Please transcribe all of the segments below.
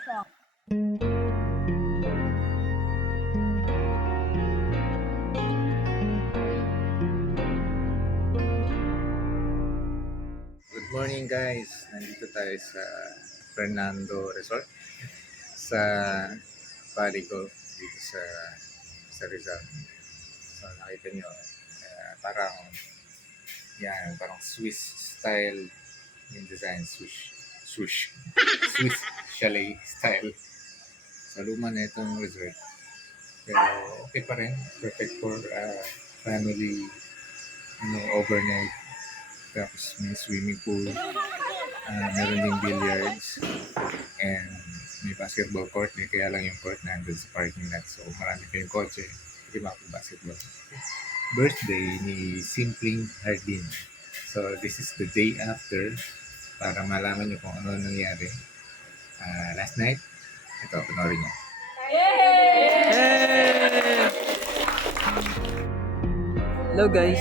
song. Good morning guys! Nandito tayo sa Fernando Resort sa Paligo dito sa Rizal. So nakita nyo, parang parang Swiss style yung design, Swiss chalet style. Sa luma na itong resort. Pero okay pa rin, perfect for family overnight. Tapos may swimming pool, meron ding billiards, and may basketball court. Kaya lang yung court nandun sa parking lot. So marami kayong kotse, hindi makapag-basketball. Birthday ni Simpleng Hardin. So this is the day after para malaman nyo kung ano nangyari last night. Ito, panoorin nyo. Hello guys.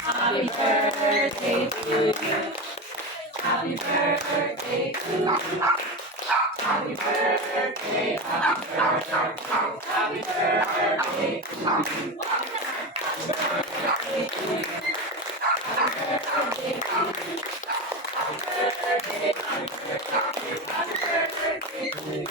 Happy birthday to you. Happy birthday to you. Happy birthday, happy birthday, happy birthday to you. Happy birthday to you. Happy birthday to you. Happy birthday, happy birthday, happy birthday to you.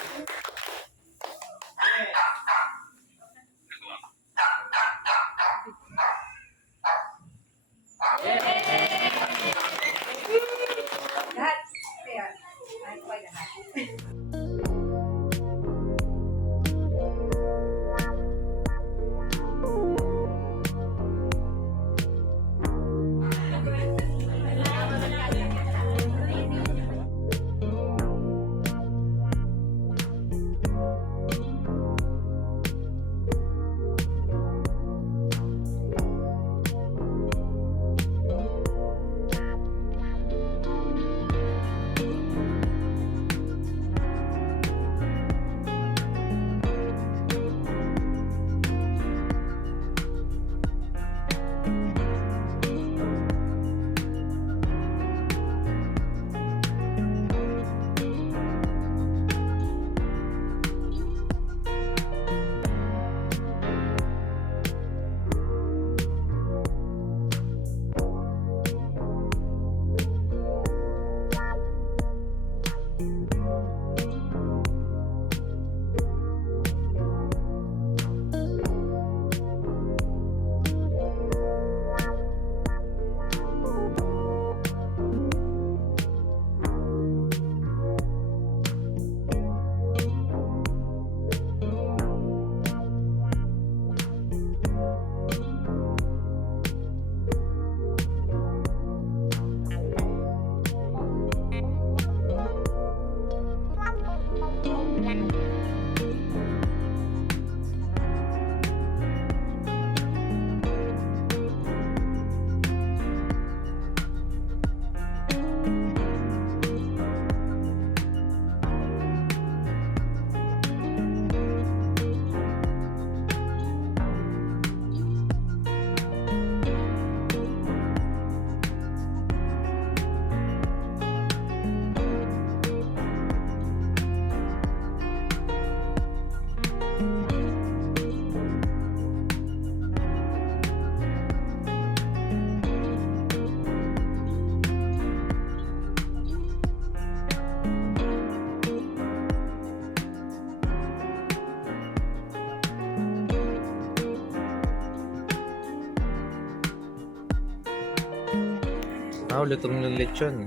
Lutong ng lechon.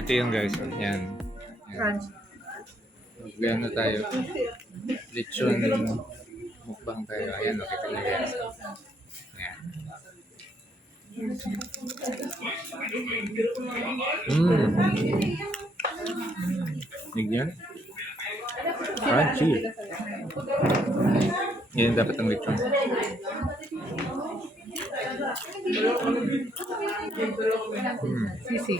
Ito yung guys. Yan. Magbihan na tayo. Lechon. Mukbang tayo. Ayan, nakita nyo guys. Yan. Bigyan. Crunchy. Yan dapat ang lechon. Sisi.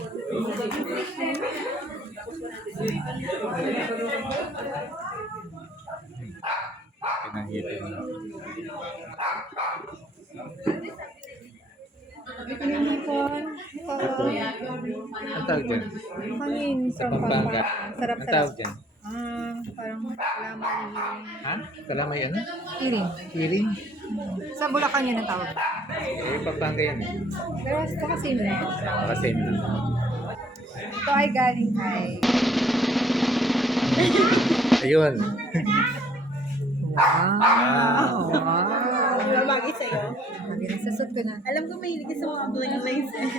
Pinahili mo. Pinipon. Ang tawag dyan? Hangin Sa from Pampanga. Pampanga. Sarap, Ang sarap. tawag dyan? Parang lamang Ha? Kalamay ano? iring. Kiring? Sa Bulacan yun ang tawag. Eh, Pampanga yan eh. Pero ito kasi yun. Baka same lang. Ito ay galing kay... Ayun. Wow! Bagay sa'yo. Sabi na, sasot ko na. Alam ko mahilig ka sa mga bling lace eh.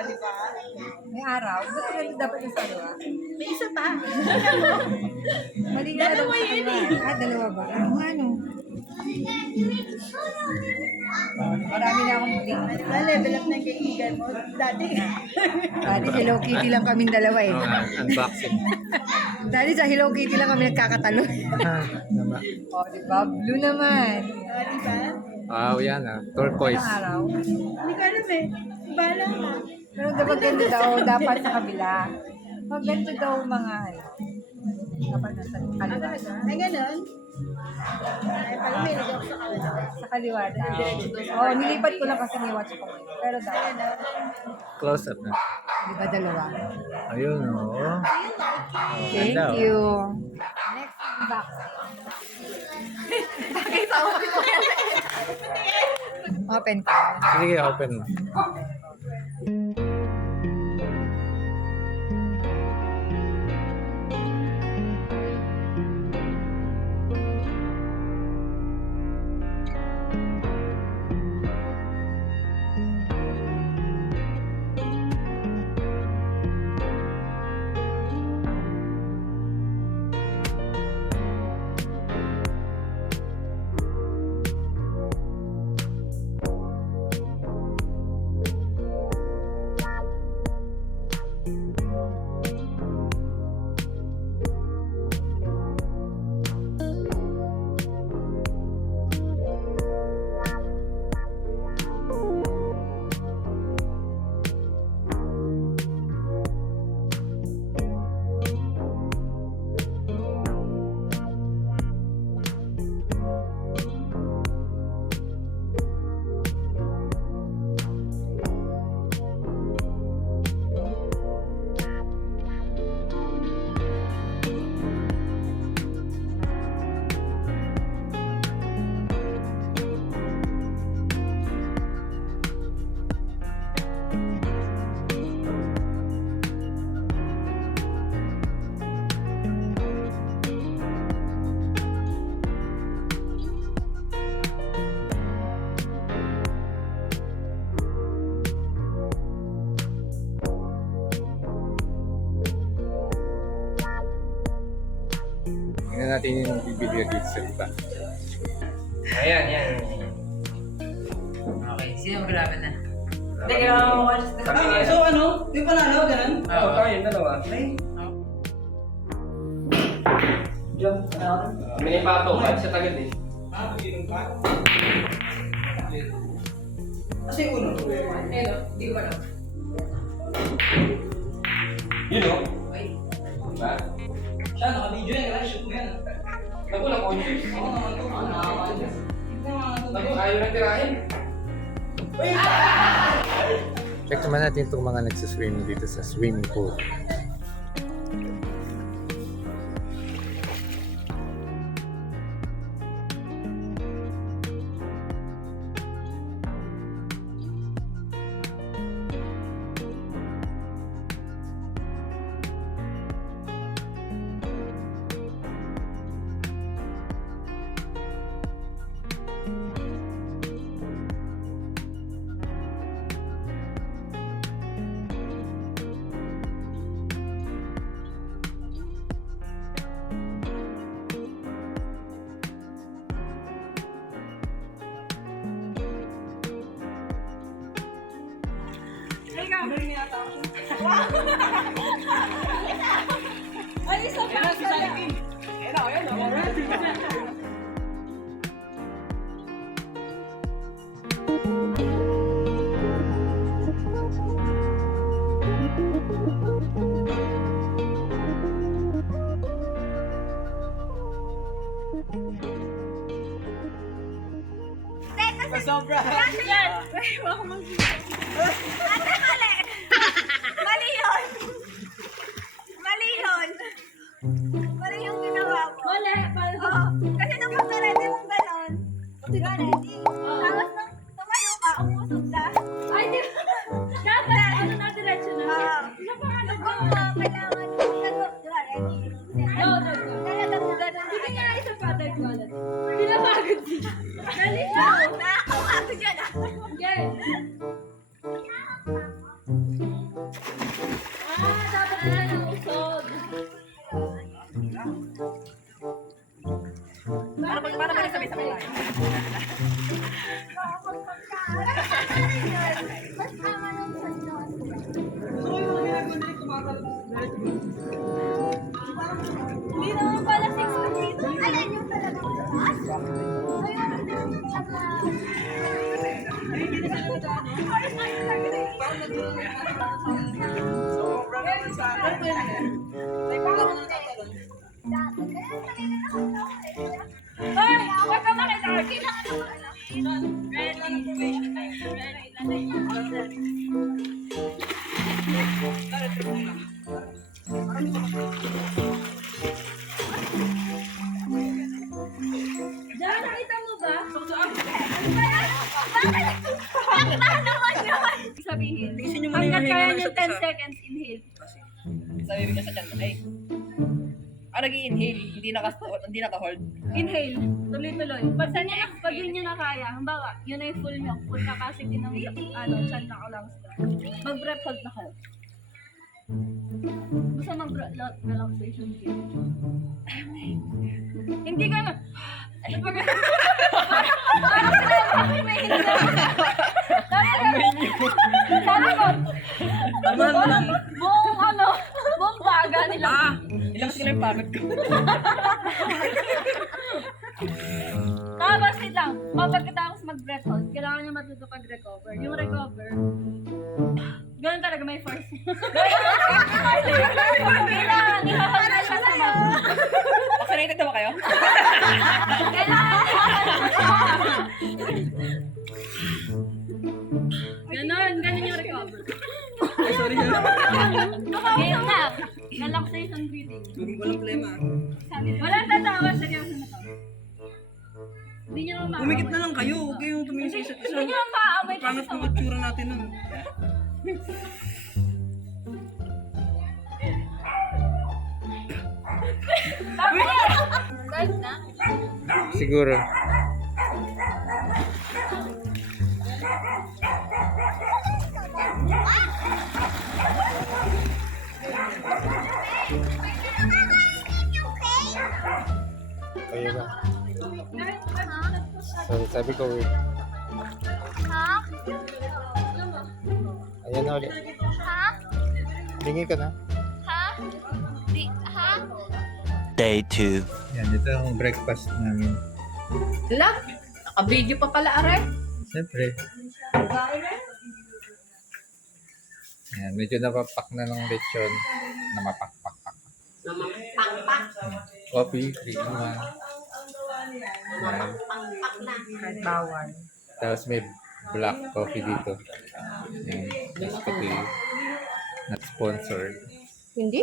Di ba? May araw. Ba't ka dapat yung sa araw? May isa pa. Mali nga Dalawa daw sa yun iba. eh. Dalawa ba? Ano? Marami na akong bling. Diba, level up na yung kaibigan mo. Dati. Dati Hello Kitty lang kaming dalawa eh. Unboxing. Dati sa Hello Kitty lang kami nagkakatalo. Nama. Oh, di ba? Blue naman. Diba? Wow, yan ah. Turquoise. Anong araw? Hindi ko alam eh. Bala na. Pero dapat ganito daw, dapat sa kabila. Pag ganito daw mga ano, dapat nasa kaliwa. Ay, ganun. Ay, pala may lagay ako sa kaliwa. Sa kaliwa. Oh, nilipat ko lang kasi may watch ko ngayon. Pero dapat, Close up na. di ba dalawa? Ayun oh. Thank Ganda, oh. you. Next box. Nakita mo ito. Open ko. Sige, open mo. Tingnan natin yung video dito sa iba. Ayan, yan. Okay, sino maglaban na? Teka, So ano? Yung panalo, ganun? Oo, tayo, dalawa. Diyan, ano? Minipato, kahit sa tagad eh. Inom ka? Kasi uno. Hindi ko alam. Yun o. Diba? Siya, naka-video yan. Kaya shoot mo yan. Naku, na-conscious. Oo naman to. Naku, ayaw na tirahin. Check naman natin itong mga nagsiswim dito sa swimming pool. isa pa. Sobra. Yan! Ate, mali! Mali yun! Mali yun! Mali yung ginawa ko. Mali! Oo. Kasi nung pagkarete mong ganon, ready. Tapos nung tumayo ka, umusog ka. Ay, di ba? Dapat, ano na, diretso na. Isa pa ano ba? Kailangan, di ba, ready? No. Talagang ganon. Hindi nga isa pa, tayo wallet. Pinapagod siya. Dali na! Nakakawa ko dyan ah! Yes! Dapat na lang usod. Para balik sabay-sabay lang. Mas tama nung sandon. Hindi naman pala 6 dito. Ayan yung talagang taas. Ay, huwag ka makita. Kailangan mo Diyan, nakita mo ba? Bakit naman yun? Sabihin. Hanggat kaya niyo 10 seconds inhale. Sabi mo niya sa chat, ay. Nag-i-inhale, hindi naka-hold. Inhale. Tuloy-tuloy. Pag yun niyo na kaya, halimbawa, yun ay full milk, full capacity ng chan na lungs na. Mag-breath hold na kayo. Basta mag-relaxation game. Hindi ka na. Parang sinabi may hindi na. Sabi ko, Tamahan mo lang. buong baga nila. Ilang sila yung pagod ko. Tapos wait lang, pagkatapos mag-breath hold, kailangan niya matuto pag-recover. Yung recover, ganun talaga may force. Kailangan, ihahag na siya sa mouth. Vaccinated na ba kayo? Kailangan, ganun yung recover. Ay, sorry na. Game na, relaxation breathing. Walang problema. Walang tatawa, seryoso na to. Hindi niyo naman Umikit na lang kayo, huwag kayong tumingin sa isa't isa. Hindi niyo naman maaaway kasi Pangit sa ng itsura natin nun. Guys na? Siguro. Ayun na. Sabi ko, wait. Ha? Ayan na ulit. Ha? Lingi ka na. Ha? Ha? Day 2. Yan, ito ang breakfast namin. Hala, naka-video pa pala, Are. Siyempre. Yan, medyo napapak na ng lechon. Na mapakpak-pak. Coffee, 3 in 1. Yan. Kahit bawal. Tapos may black coffee dito. Yan. Tapos pati not sponsored. Hindi?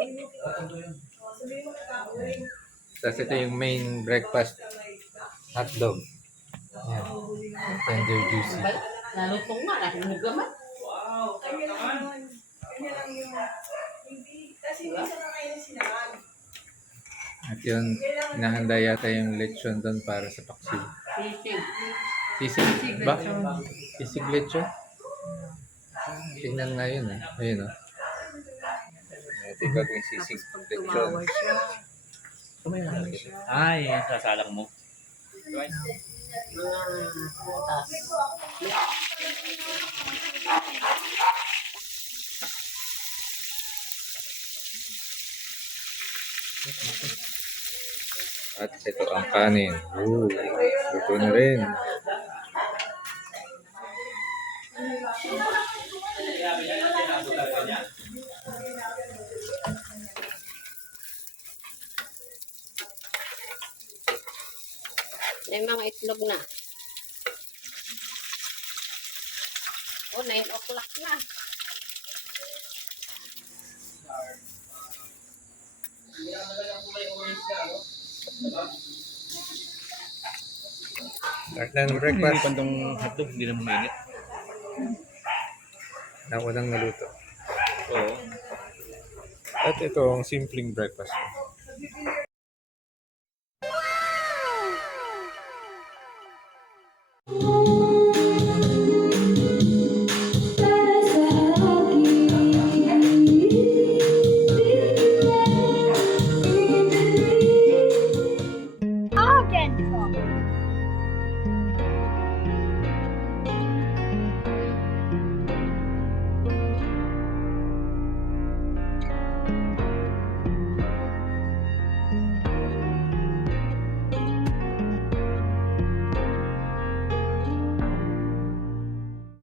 Tapos ito yung main breakfast. Hotdog. Yan. Tender juicy. Nalutong nga, nakinig naman. At yun, nahanda yata yung lechon doon para sa paksiw. Sisig. Sisig ba? Sisig lechon? Tingnan nga yun ah. Ayun oh. Ito yung sisig lechon. Ay, sasalang mo. At ito ang kanin. Ooh, luto na rin. May mga itlog na. Oh, 9 o'clock na. Start na ng Hindi breakfast. pantong hotdog, hindi naman mainit. Na unang naluto. Oo. At ito ang simpleng breakfast.